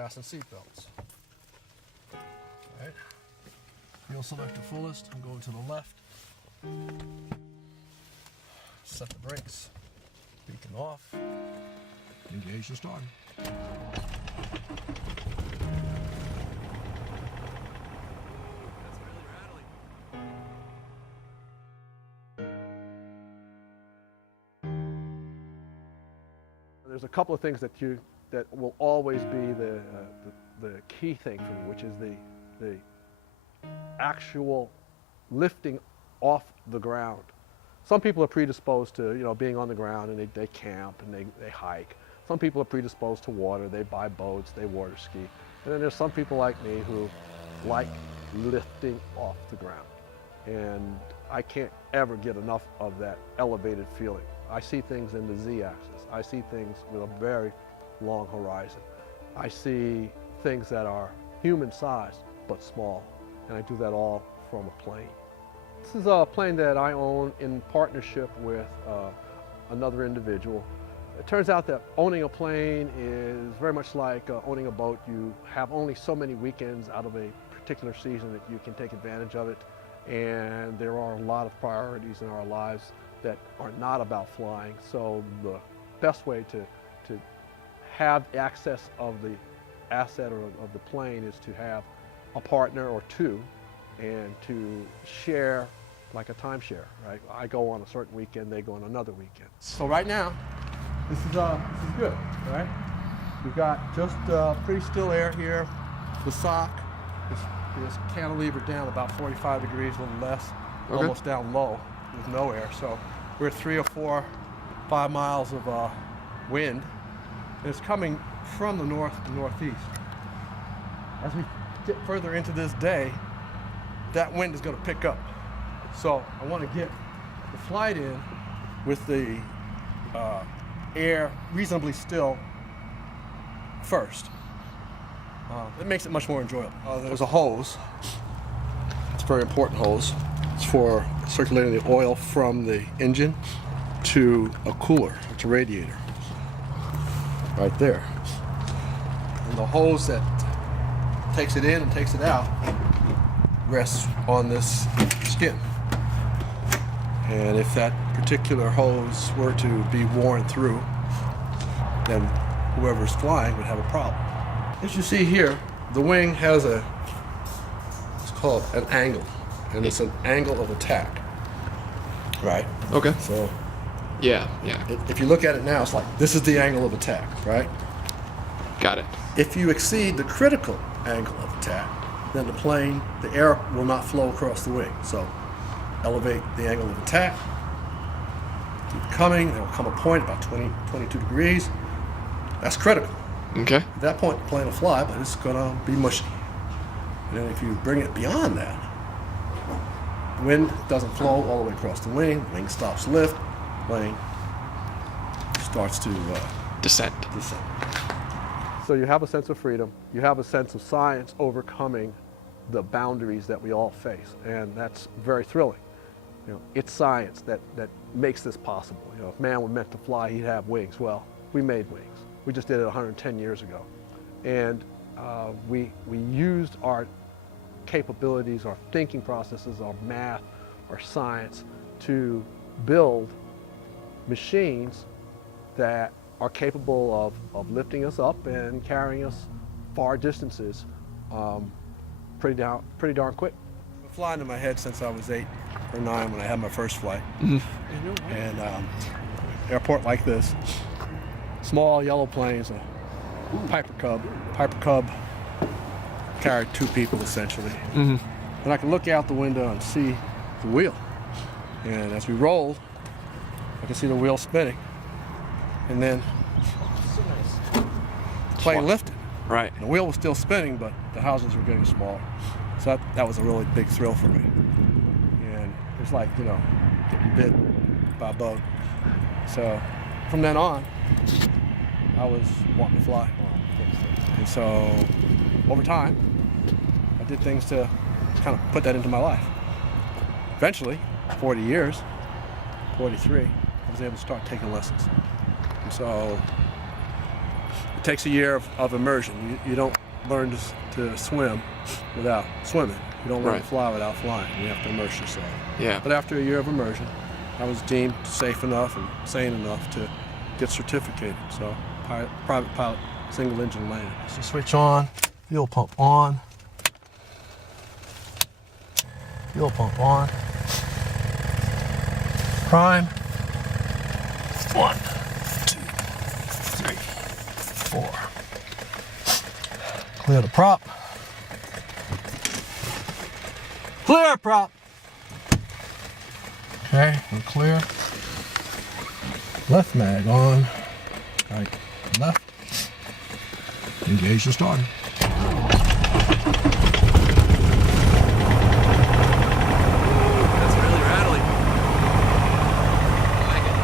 fasten seatbelts. Right. Fuel selector fullest, I'm going to the left. Set the brakes. Beacon off. Engage the starter. There's a couple of things that will always be the key thing for me, which is the actual lifting off the ground. Some people are predisposed to being on the ground and they camp and they hike. Some people are predisposed to water. They buy boats, they water ski. And then there's some people like me who like lifting off the ground. And I can't ever get enough of that elevated feeling. I see things in the Z-axis. I see things with a very long horizon. I see things that are human-sized but small, and I do that all from a plane. This is a plane that I own in partnership with another individual. It turns out that owning a plane is very much like owning a boat. You have only so many weekends out of a particular season that you can take advantage of it, and there are a lot of priorities in our lives that are not about flying. So the best way to have access of the asset or of the plane is to have a partner or two and to share like a timeshare, right? I go on a certain weekend, they go on another weekend. So right now, this is good, right? We've got just pretty still air here. The sock is cantilevered down about 45 degrees, a little less, almost down low with no air. So we're at 3 or 4, 5 miles of wind, and it's coming from the north to northeast. As we get further into this day, that wind is going to pick up. So I want to get the flight in with the air reasonably still first. It makes it much more enjoyable. There's a hose. It's a very important hose. It's for circulating the oil from the engine to a cooler, to a radiator. Right there. And the hose that takes it in and takes it out rests on this skin. And if that particular hose were to be worn through, then whoever's flying would have a problem. As you see here, the wing has it's called an angle, and it's an angle of attack. Right? Okay. So yeah. If you look at it now, it's like this is the angle of attack, right? Got it. If you exceed the critical angle of attack, then the air will not flow across the wing. So elevate the angle of attack, keep coming, there will come a point about 22 degrees. That's critical. Okay. At that point, the plane will fly, but it's gonna be mushy. And then if you bring it beyond that, the wind doesn't flow all the way across the wing stops lift, plane starts to Descent. So you have a sense of freedom, you have a sense of science overcoming the boundaries that we all face, and that's very thrilling. It's science that makes this possible. If man were meant to fly, he'd have wings. Well, we made wings. We just did it 110 years ago. And we used our capabilities, our thinking processes, our math, our science to build machines that are capable of lifting us up and carrying us far distances pretty darn quick. I've been flying in my head since I was 8 or 9 when I had my first flight. Mm-hmm. And airport like this, small yellow planes, a Piper Cub carried 2 people essentially. Mm-hmm. And I could look out the window and see the wheel. And as we rolled, I could see the wheel spinning. And then the plane lifted. Right. And the wheel was still spinning, but the houses were getting smaller. So that was a really big thrill for me. And it's like, getting bit by a bug. So from then on, I was wanting to fly. And so over time, I did things to kind of put that into my life. Eventually, 40 years, 43, I was able to start taking lessons. And so it takes a year of immersion. You don't learn to swim without swimming. You don't learn Right. to fly without flying. You have to immerse yourself. Yeah. But after a year of immersion, I was deemed safe enough and sane enough to get certificated. So private pilot, single engine landing. So switch on, fuel pump on, fuel pump on, prime, 1, 2, 3, 4. Clear the prop. Clear prop. Okay, we're clear. Left mag on. Right, left. Engage the starter. That's really rattling. I like it.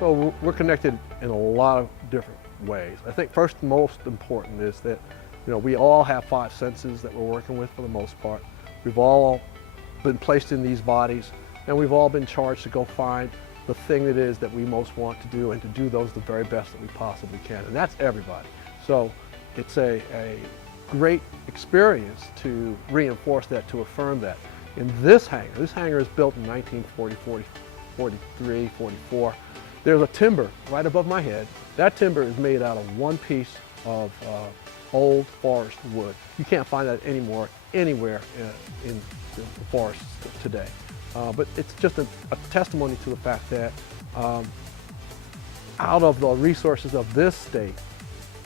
So we're connected in a lot of different ways. I think first and most important is that, we all have 5 senses that we're working with for the most part. We've all been placed in these bodies, and we've all been charged to go find the thing it is that we most want to do and to do those the very best that we possibly can. And that's everybody. So it's a great experience to reinforce that, to affirm that. In this hangar is built in 1940, 43, 44. There's a timber right above my head. That timber is made out of one piece of old forest wood. You can't find that anymore anywhere in the forests today. But it's just a testimony to the fact that out of the resources of this state,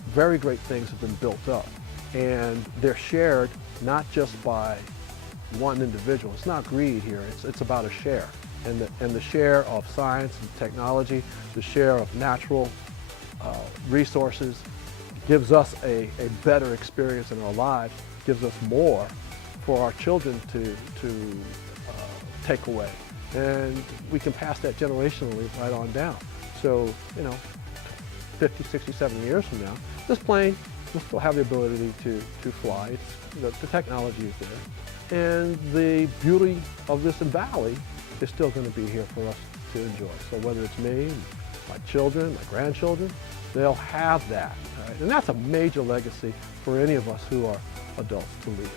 very great things have been built up. And they're shared not just by one individual. It's not greed here, it's about a share. And the share of science and technology, the share of natural resources gives us a better experience in our lives, gives us more for our children to take away. And we can pass that generationally right on down. So, 50, 60, 70 years from now, this plane will still have the ability to fly. The technology is there. And the beauty of this valley is still going to be here for us to enjoy. So whether it's me, my children, my grandchildren, they'll have that. Right? And that's a major legacy for any of us who are adults to leave.